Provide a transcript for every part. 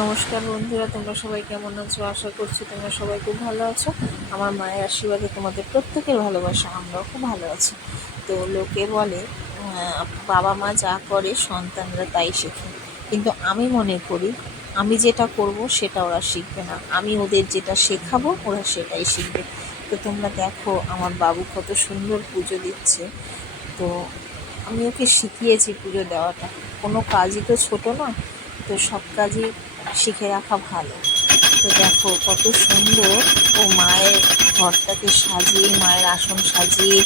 নমস্কার বন্ধুরা, তোমরা সবাই কেমন আছো? আশা করছি তোমরা সবাই খুব ভালো আছো। আমার মায়ের আশীর্বাদে তোমাদের প্রত্যেকের ভালোবাসা, আমরাও খুব ভালো আছি। তো লোকে বলে বাবা মা যা করে, সন্তানরা তাই শেখে। কিন্তু আমি মনে করি, আমি যেটা করব, সেটা ওরা শিখবে না। আমি ওদের যেটা শেখাবো, ওরা সেটাই শিখবে। তো তোমরা দেখো, আমার বাবু কত সুন্দর পুজো দিচ্ছে। তো আমি ওকে শিখিয়েছি পুজো দেওয়াটা। কোনো কাজই তো ছোট না তো সব কাজই শিখে রাখা ভালো। তো দেখো কত সুন্দর ও মায়ের ঘরটাকে সাজিয়ে, মায়ের আসন সাজিয়ে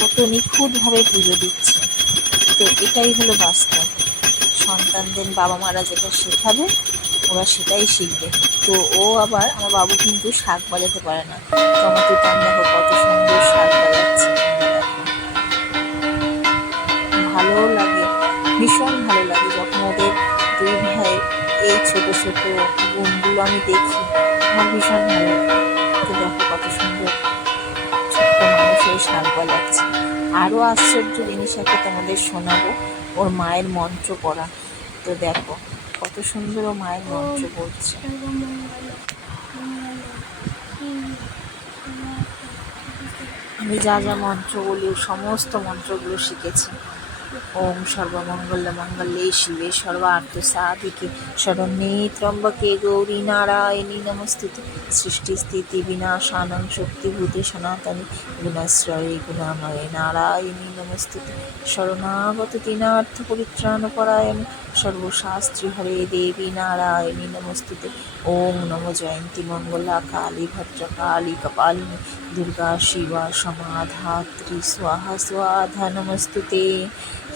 কত নিখুঁতভাবে পুজো দিচ্ছে। তো এটাই হলো বাস্তব। সন্তানদের বাবা মারা যেটা শেখাবে, ওরা সেটাই শিখবে। তো ও আবার, আমার বাবু কিন্তু শাক বাজাতে পারে না। টমেটো টান দেখো কত সুন্দর শাক বাজাচ্ছে। ভালো লাগে, ভীষণ ভালো ছোট ছোট গুণগুলো আমি দেখি। আমার ভীষণ ভালো লাগে। দেখো কত সুন্দর ছোট্ট মানুষের শাক লাগছে। আরও আশ্চর্য জিনিস আছে তোমাদের শোনাবো। ওর মায়ের মন্ত্র পড়া। তো দেখো কত সুন্দর ও মায়ের মন্ত্র পড়ছে। আমি যা যা মন্ত্র বলি সমস্ত মন্ত্রগুলো শিখেছি। ওম সর্বমঙ্গল মঙ্গলে শিবে সর্বার্থ সাধিকে শরণ্যে ত্রম্বকে গৌরী নারায়ণী নমস্তুতে। সৃষ্টি স্থিতি বিনাশানং শক্তিভূতে সনাতনী গুণাশ্রয়ে গুণাময়ে নারায়ণী নমস্তুতে। শরণাগত দিনার্থ পরিত্রাণ পরায়ণ সর্বশাস্ত্রী হরে দেবী নারায়ণী নমস্তুতে। ওম নম জয়ন্তী মঙ্গলা কালী ভদ্রকালী কপালিনী দুর্গা শিবা সমাধাত্রী স্বাহা স্বাধা নমস্তুতে।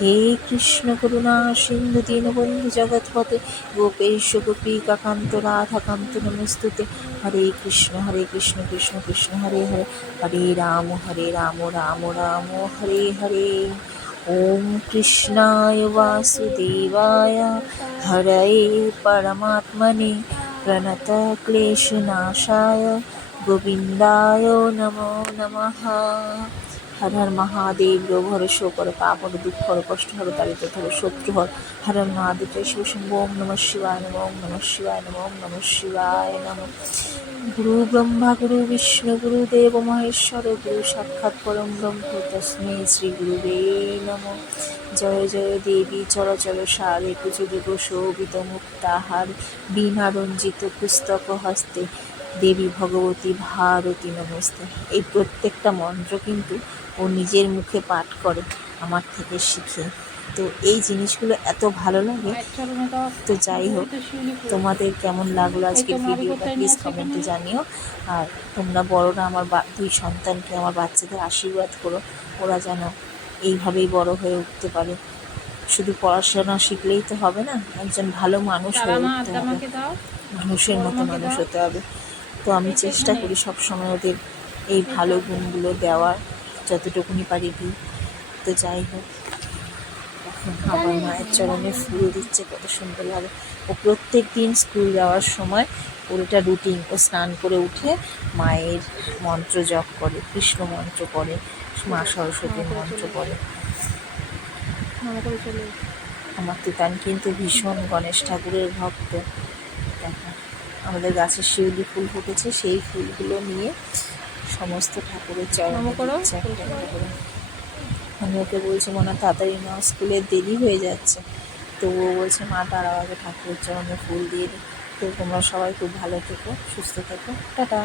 হে কৃষ্ণ করুণা, সিন্ধু দীনবন্ধু জগৎপতে গোপেশ গোপীকাকান্ত রাধাকান্ত নমস্তুতে। হরে কৃষ্ণ হরে কৃষ্ণ কৃষ্ণ কৃষ্ণ, হরে হরে। হরে রাম হরে রাম রাম রাম, হরে হরে। ওম কৃষ্ণায় বাসুদেবায়। হরয়ে পরমাত্মনে প্রণতক্লেশনাশায় গোবিন্দায় নমো নমঃ। হর হর মহাদেব রোগ হর শোক হর পাপ হর দুঃখ হর, কষ্ট হর, দারিদ্র হর, শত্রু হর হর হর মহাদেব, জয় শিব শম্ভু ওম নমঃ শিবায় নম, ওম নমঃ শিবায় নম, ওম নমঃ শিবায় নম। গুরু ব্রহ্মা, গুরু বিষ্ণু, গুরু দেব মহেশ্বর, গুরু সাক্ষাৎ পরম ব্রহ্ম, তস্মৈ শ্রী গুরুবে নম। জয় জয় দেবী চরচর সারে কুচুযুগ শোভিত মুক্তাহার বীণা রঞ্জিত পুস্তক হস্তে। দেবী ভগবতী ভারতী নমস্তে। এই প্রত্যেকটা মন্ত্র কিন্তু ও নিজের মুখে পাঠ করে আমার থেকে শিখে। তো এই জিনিসগুলো এত ভালো লাগে। তো যাই হোক তোমাদের কেমন লাগল আজকে ভিডিওটা প্লিজ কমেন্টে জানিও। আর তোমরা বড়রা আমার বা- দুই সন্তানকে আমার বাচ্চাদের আশীর্বাদ করো। ওরা যেন এইভাবেই বড় হয়ে উঠতে পারে। শুধু পড়াশোনা শিখলেই তো হবে না একজন ভালো মানুষ হয়ে উঠতে হবে। মানুষের মতো মানুষ হতে হবে। তো আমি চেষ্টা করি সব সময় ওদের এই ভালো গুণগুলো দেওয়ার, যতটুকুনি পারি দিই। তো যাই হোক, এখন আমার মায়ের চরণে ফুল দিচ্ছে, কত সুন্দর লাগে। ও প্রত্যেক দিন স্কুল যাওয়ার সময় ওর এটা রুটিন ও স্নান করে উঠে মায়ের মন্ত্র জপ করে, কৃষ্ণ মন্ত্র পড়ে, মা সরস্বতীর মন্ত্র পড়ে। আমার তো তুতান কিন্তু ভীষণ গণেশ ঠাকুরের ভক্ত। দেখো আমাদের গাছের শিউলি ফুল ফুটেছে সেই ফুলগুলো নিয়ে সমস্ত ঠাকুরের চরণ করো। আমি ওকে বলছি মনে হয় তাড়াতাড়ি মা স্কুলে দেরি হয়ে যাচ্ছে। তো ও বলছে মা তার আগে ঠাকুরের চরণে ফুল দিয়ে তো তোমরা সবাই খুব ভালো থেকো সুস্থ থেকো। টাটা।